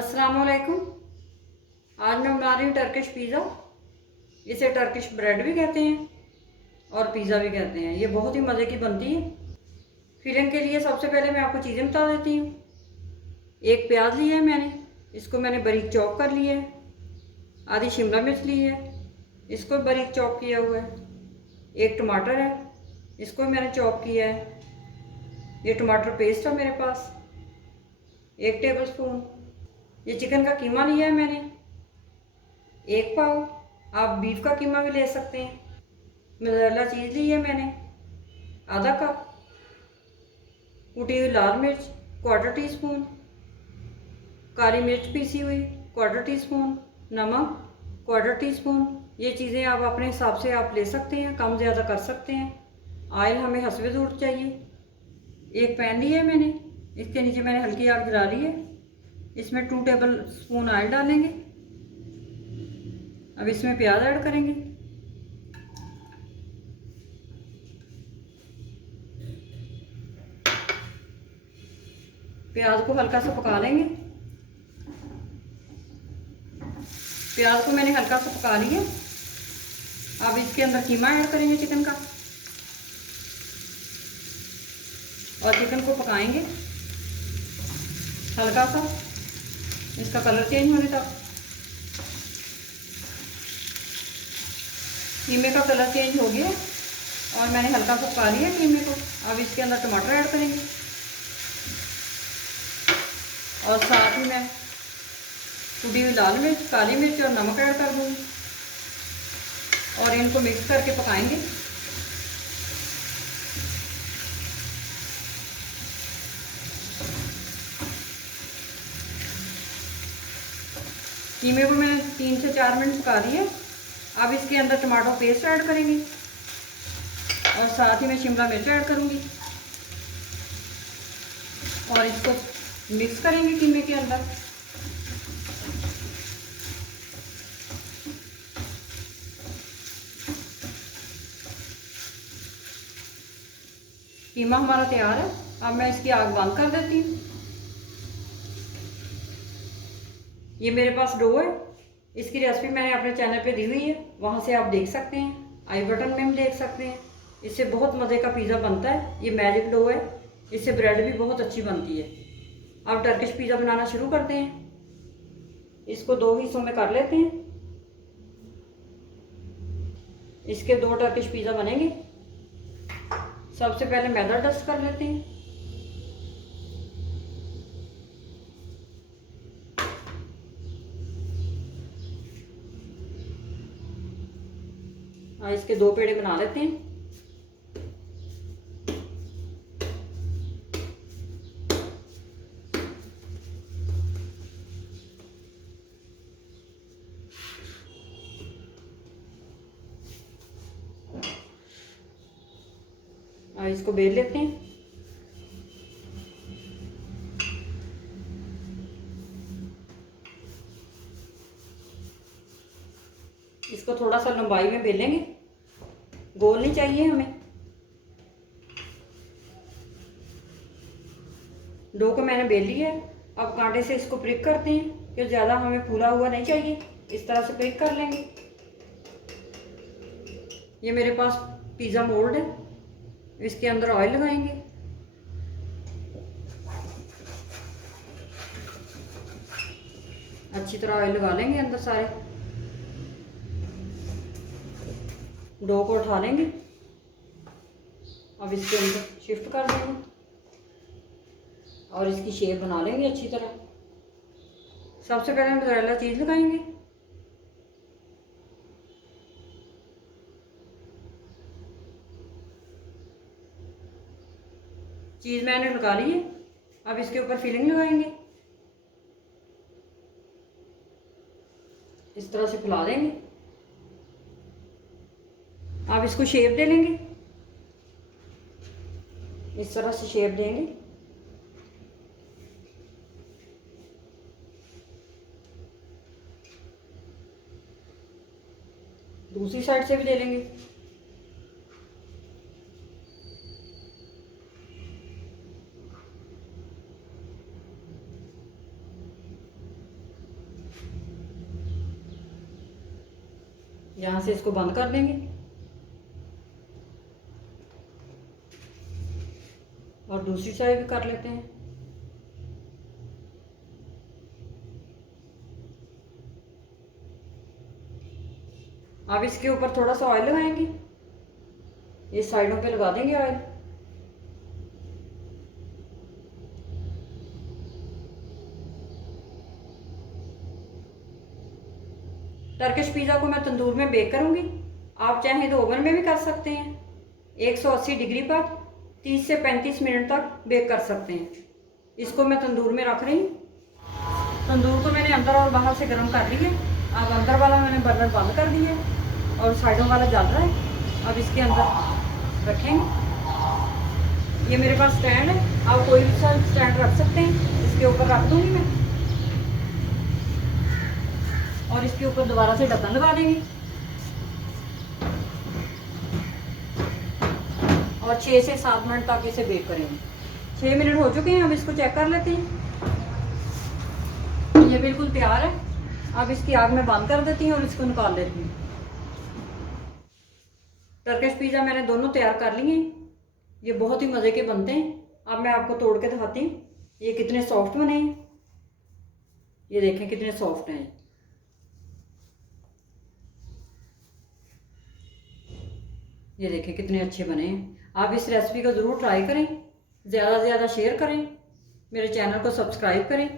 अस्सलामुअलैकुम। आज मैं बना रही हूँ टर्किश पिज़्ज़ा। इसे टर्किश ब्रेड भी कहते हैं और पिज़्ज़ा भी कहते हैं। ये बहुत ही मज़े की बनती है। फिलिंग के लिए सबसे पहले मैं आपको चीज़ें बता देती हूँ। एक प्याज लिया है मैंने, इसको मैंने बारीक चॉप कर लिया है। आधी शिमला मिर्च ली है, इसको बारीक चॉप किया हुआ है। एक टमाटर है, इसको मैंने चॉप किया है। ये टमाटर पेस्ट है मेरे पास। 1 टेबलस्पून ये चिकन का कीमा लिया है मैंने। 1 पाव, आप बीफ का कीमा भी ले सकते हैं। मोज़रेला चीज़ ली है मैंने, आधा कप। कुटी हुई लाल मिर्च 1/4 टीस्पून। काली मिर्च पीसी हुई 1/4 टीस्पून। नमक 1/4 टीस्पून। ये चीज़ें आप अपने हिसाब से आप ले सकते हैं, कम ज़्यादा कर सकते हैं। ऑयल हमें हस्बे ज़रूरत चाहिए। एक पैन लिया है मैंने, इसके नीचे मैंने हल्की आग जला ली है। इसमें 2 टेबलस्पून ऑयल डालेंगे। अब इसमें प्याज ऐड करेंगे। प्याज को हल्का सा पका लेंगे। प्याज को मैंने हल्का सा पका लिया। अब इसके अंदर कीमा ऐड करेंगे चिकन का और चिकन को पकाएंगे हल्का सा, इसका कलर चेंज होने तक। कीमे का कलर चेंज हो गया और मैंने हल्का सा पका लिया कीमे को। अब इसके अंदर टमाटर ऐड करेंगे और साथ ही मैं कुटी हुई लाल मिर्च, काली मिर्च और नमक ऐड कर दूँगी और इनको मिक्स करके पकाएंगे। कीमे को मैंने 3 से 4 मिनट पका दिए। अब इसके अंदर टमाटो पेस्ट ऐड करेंगे और साथ ही मैं शिमला मिर्च ऐड करूँगी और इसको मिक्स करेंगे कीमे के अंदर। कीमा हमारा तैयार है। अब मैं इसकी आग बंद कर देती हूँ। ये मेरे पास डो है। इसकी रेसिपी मैंने अपने चैनल पे दी हुई है, वहाँ से आप देख सकते हैं। आई बटन में भी देख सकते हैं। इससे बहुत मज़े का पिज़्ज़ा बनता है। ये मैजिक डो है, इससे ब्रेड भी बहुत अच्छी बनती है। अब टर्किश पिज़्ज़ा बनाना शुरू करते हैं। इसको 2 हिस्सों में कर लेते हैं। इसके 2 टर्किश पिज़्ज़ा बनेंगे। सबसे पहले मैदा डस्ट कर लेते हैं। इसके 2 पेड़े बना लेते हैं। इसको बेल लेते हैं। इसको थोड़ा सा लंबाई में बेलेंगे, गोल नहीं चाहिए हमें। डो को मैंने बेल लिया है। अब कांटे से इसको प्रिक करते हैं कि ज़्यादा हमें फूला हुआ नहीं चाहिए। इस तरह से प्रिक कर लेंगे। ये मेरे पास पिज़्ज़ा मोल्ड है, इसके अंदर ऑयल लगाएंगे। अच्छी तरह ऑयल लगा लेंगे अंदर सारे। डो को उठा लेंगे। अब इसके अंदर शिफ्ट कर देंगे और इसकी शेप बना लेंगे अच्छी तरह। सबसे पहले मोज़रेला चीज़ लगाएंगे। चीज़ मैंने लगा ली है। अब इसके ऊपर फिलिंग लगाएंगे। इस तरह से फैला देंगे। अब इसको शेप दे लेंगे। इस तरह से शेप देंगे। दूसरी साइड से भी दे लेंगे। यहाँ से इसको बंद कर देंगे और दूसरी साइड भी कर लेते हैं। अब इसके ऊपर थोड़ा सा ऑयल लगाएंगे, ये साइडों पे लगा देंगे ऑयल। टर्किश पिज़्ज़ा को मैं तंदूर में बेक करूंगी। आप चाहें तो ओवन में भी कर सकते हैं। 180 डिग्री पर 30 से 35 मिनट तक बेक कर सकते हैं। इसको मैं तंदूर में रख रही हूँ। तंदूर को मैंने अंदर और बाहर से गर्म कर ली है। अब अंदर वाला मैंने बर्नर बंद कर दिया है और साइडों वाला जल रहा है। अब इसके अंदर रखेंगे। ये मेरे पास स्टैंड है, आप कोई भी सा स्टैंड रख सकते हैं। इसके ऊपर रख दूंगी मैं और इसके ऊपर दोबारा से ढक्कन लगा देंगे और 6 से 7 मिनट तक इसे बेक करेंगे। 6 मिनट हो चुके हैं। अब इसको चेक कर लेते हैं। ये बिल्कुल तैयार है। अब इसकी आग में बंद कर देती हूँ और इसको निकाल लेती हूँ। टर्किश पिज़्ज़ा मैंने दोनों तैयार कर लिए हैं। ये बहुत ही मज़े के बनते हैं। अब मैं आपको तोड़ के दिखाती हूँ ये कितने सॉफ्ट बने हैं। ये देखें कितने सॉफ्ट हैं। ये देखें कितने अच्छे बने हैं। आप इस रेसिपी को ज़रूर ट्राई करें, ज़्यादा से ज़्यादा शेयर करें, मेरे चैनल को सब्सक्राइब करें।